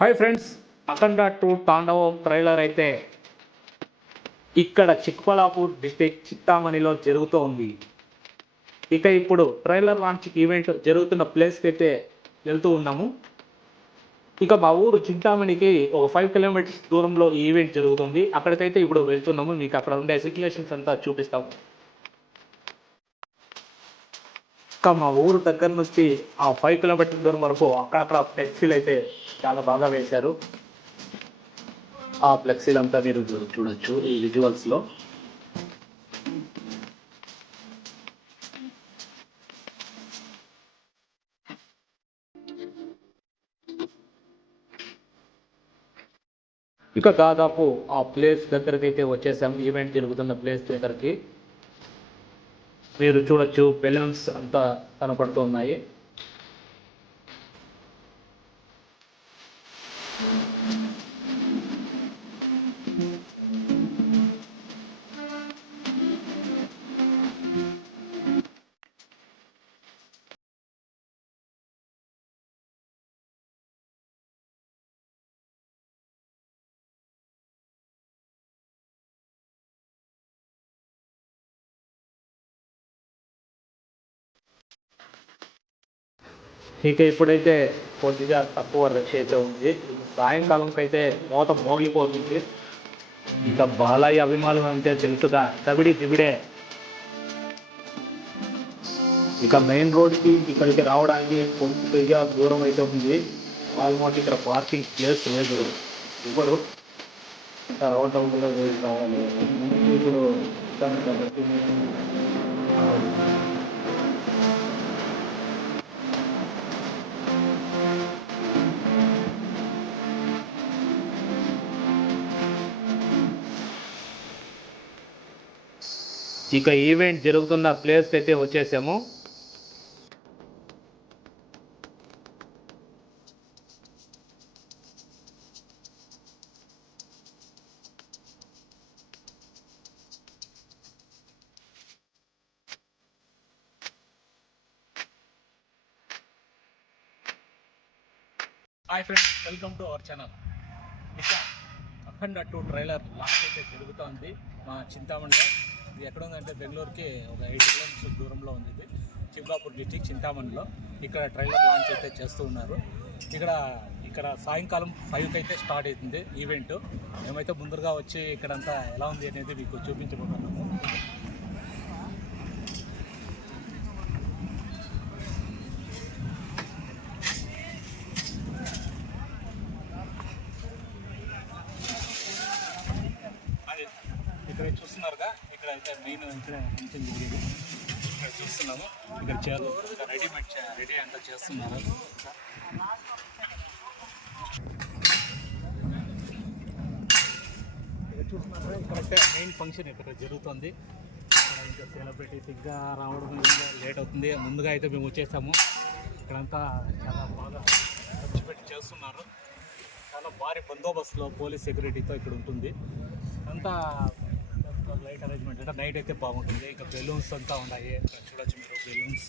Hi friends, అఖండ 2 తాండవం trailer అయితే ఇక్కడ చిక్బళ్ళాపూర్ డిస్ట్రిక్ట్ చింతామణిలో జరుగుతూ ఉంది. ఇక ఇప్పుడు ట్రైలర్ లాంచ్ ఈవెంట్ జరుగుతున్న ప్లేస్కి అయితే వెళ్తూ ఉన్నాము. ఇక మా ఊరు చింతామణికి ఒక 5 కిలోమీటర్స్ దూరంలో ఈ ఈవెంట్ జరుగుతుంది. అక్కడికైతే ఇప్పుడు వెళ్తున్నాము. మీకు అక్కడ ఉండే సిచ్యువేషన్స్ అంతా చూపిస్తాము. ఇంకా మా ఊరు దగ్గర నుంచి ఆ 5 కిలోమీటర్ల దూరం వరకు అక్కడక్కడ ఫ్లెక్సీలు అయితే చాలా బాగా వేశారు. ఆ ఫ్లెక్సీలు అంతా మీరు చూడొచ్చు ఈ విజువల్స్ లో. ఇక దాదాపు ఆ ప్లేస్ దగ్గరికి అయితే వచ్చేసాం. ఈవెంట్ జరుగుతున్న ప్లేస్ దగ్గరికి మీరు చూడొచ్చు, బెలూన్స్ అంతా కనపడుతున్నాయి. ఇక ఇప్పుడైతే కొద్దిగా తక్కువ రష్ అయితే ఉంది. సాయంకాలంకి అయితే మోత మోగిపోతుంది. ఇక బాలయ్య అభిమానులు అంటే తెలుసుగా, తబిడి దిబిడే. ఇక మెయిన్ రోడ్కి ఇక్కడికి రావడానికి కొద్దిగా దూరం అయితే ఉంది. ఆల్మోస్ట్ ఇక్కడ పార్కింగ్ ప్లేస్ లేదు. ఇప్పుడు రావటం కూడా రావాలి. ఇప్పుడు ఇక ఈవెంట్ జరుగుతున్న ప్లేస్ అయితే వచ్చేసాము. Hi friends, welcome to our channel. ఇక అఖండ 2 ట్రైలర్ లాంచ్ అయితే జరుగుతుంది మా చింతామణిలో. ఇది ఎక్కడ ఉందంటే బెంగళూరుకి ఒక 8 కిలోమీటర్స్ దూరంలో ఉంది. ఇది చిక్బళ్ళాపూర్ డిస్ట్రిక్ట్ చింతామణిలో. ఇక్కడ ట్రైలర్ లాంచ్ అయితే చేస్తూ ఉన్నారు. ఇక్కడ సాయంకాలం 5కి అయితే స్టార్ట్ అవుతుంది ఈవెంట్. మేమైతే ముందరగా వచ్చి ఇక్కడంతా ఎలా ఉంది అనేది మీకు చూపించబోతున్నాము. ఇక్కడ చూస్తున్నారుగా, ఇక్కడ అయితే మెయిన్ ఫంక్షన్ జరిగేది. ఇక్కడ చూస్తున్నాము. ఇక్కడ రెడీ అంతా చేస్తున్నారు. చూస్తున్నారు, ఇక్కడైతే మెయిన్ ఫంక్షన్ ఇక్కడ జరుగుతుంది. ఇక్కడ ఇంకా సెలబ్రిటీస్ ఇంకా రావడం లేట్ అవుతుంది. ముందుగా అయితే మేము వచ్చేసాము. ఇక్కడంతా చాలా బాగా ఖర్చు పెట్టి చేస్తున్నారు. చాలా భారీ బందోబస్తులో పోలీస్ సెక్యూరిటీతో ఇక్కడ ఉంటుంది. అంతా లైట్ అరేంజ్మెంట్ అంటే నైట్ అయితే బాగుంటుంది. ఇక బెలూన్స్ అంతా ఉన్నాయి. ఇక్కడ చూడొచ్చు మీరు, బెలూన్స్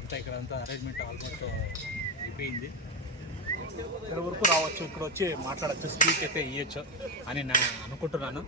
అంతా ఇక్కడ అంతా అరేంజ్మెంట్ ఆల్మోస్ట్ అయిపోయింది. ఇక్కడ వరకు రావచ్చు, ఇక్కడ వచ్చి మాట్లాడచ్చు, స్పీచ్ అయితే ఇవ్వచ్చు అని నేను అనుకుంటున్నాను.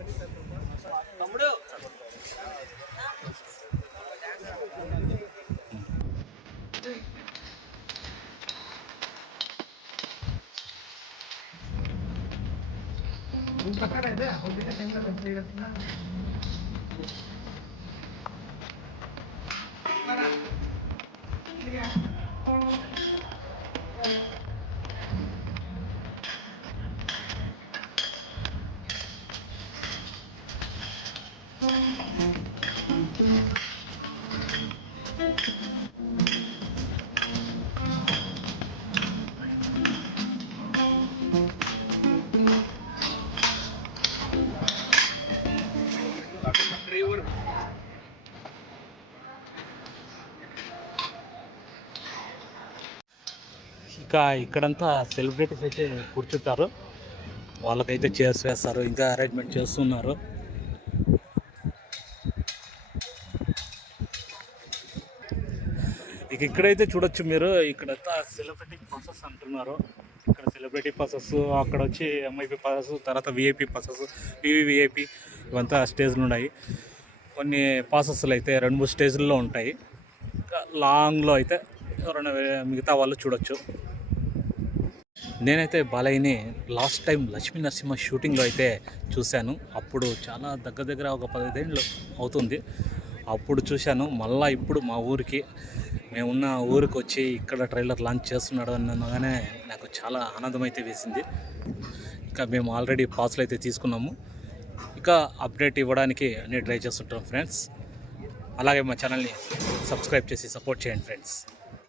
ఇంకా ఇక్కడంతా సెలబ్రిటీస్ అయితే కూర్చుంటారు. వాళ్ళకైతే చైర్స్ వేస్తారు, ఇంకా అరేంజ్మెంట్ చేస్తున్నారు. ఇక ఇక్కడైతే చూడొచ్చు మీరు, ఇక్కడంతా సెలబ్రిటీ ప్రాసెస్ అంటున్నారు. ఇక్కడ సెలబ్రిటీ పాసెస్, అక్కడ వచ్చి ఎంఐపీ పాసెస్, తర్వాత విఐపి పాసెస్, వివివిఐపి ఇవంతా స్టేజ్లు ఉన్నాయి. కొన్ని పాసెస్లు అయితే 2-3 స్టేజ్ల్లో ఉంటాయి. ఇంకా లాంగ్లో అయితే ఎవరైనా మిగతా వాళ్ళు చూడొచ్చు. నేనైతే బాలయ్యని లాస్ట్ టైం లక్ష్మీ నరసింహ షూటింగ్లో అయితే చూశాను. అప్పుడు చాలా దగ్గర ఒక 15 ఏళ్ళు అవుతుంది. అప్పుడు చూశాను. మళ్ళీ ఇప్పుడు మా ఊరికి, మేమున్న ఊరికి వచ్చి ఇక్కడ ట్రైలర్ లాంచ్ చేస్తున్నాడు అనగానే నాకు చాలా ఆనందం అయితే వేసింది. ఇంకా మేము ఆల్రెడీ పాస్లు అయితే తీసుకున్నాము. ఇక అప్డేట్ ఇవ్వడానికి అన్నీ ట్రై చేస్తుంటాం ఫ్రెండ్స్. అలాగే మా ఛానల్ని సబ్స్క్రైబ్ చేసి సపోర్ట్ చేయండి ఫ్రెండ్స్.